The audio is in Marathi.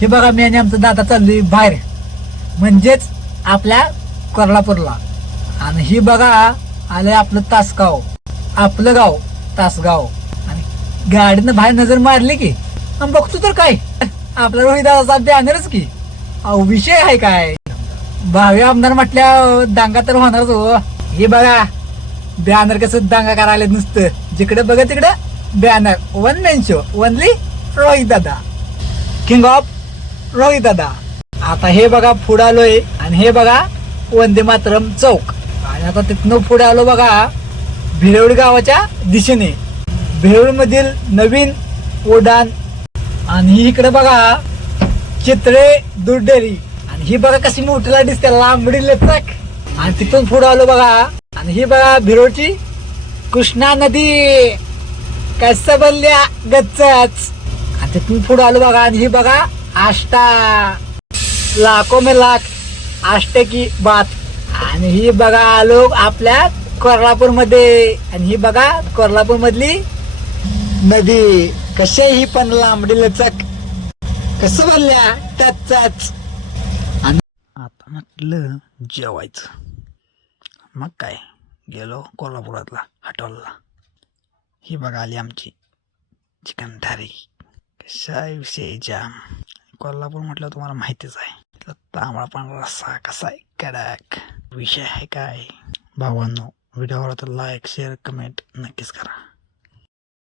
हे बघा मी आणि आमचं दादा चाललोय बाहेर. म्हणजेच आपल्या कोल्हापूरला. आणि ही बघा आलं आपलं तासगाव. आपलं गाव तासगाव. आणि गाडीनं बाहेर नजर मारली की आणि बघतो तर काय? आपला रोहित दादाचा बॅनरच की. अहो विषय आहे काय? भावी आमदार म्हटल्या दांगा तर होणारच हो. हे बघा बॅनर कसं दांगा करायला नुसतं. जिकडे बघा तिकडे banner one man show only Rohit दादा. किंग ऑफ रोहित दादा आता हे बघा पुढे आलोय आणि हे बघा वंदे मातरम चौक. आणि आता तिथनं पुढे आलो बघा भिरवडी गावाच्या दिशेने. भिरवडी मधील नवीन उड्डाण. आणि इकडे बघा चित्रे दुर्डेरी आणि ही बघा कशी मोठीला दिसते लांबडी लचक आणि तिथून पुढे आलो बघा. आणि ही बघा भिरोडची कृष्णा नदी. कसं बनल्या गच्चच. आणि तिथून पुढे आलो बघा. आणि ही बघा आष्टा. लाखो मे लाख आष्टे की बात. आणि ही बघा आलो आपल्या कोल्हापूरमध्ये आणि ही बघा कोल्हापूर मधली नदी. कसे ही पण लांबडी लचक. कसं बनल्या आणि आता म्हटलं जेवायचं. मग काय? गेलो कोल्हापुरातला हॉटेलला. ही बघा आली आमची. चिकन थारी कशा विषय जाम. कोल्हापूर म्हटलं तुम्हाला माहितीच आहे. तांबडा पांढरा रस्सा कसा आहे? कडक. विषय आहे काय? भावांनो व्हिडिओ आवडला तर लाईक शेअर कमेंट नक्कीच करा.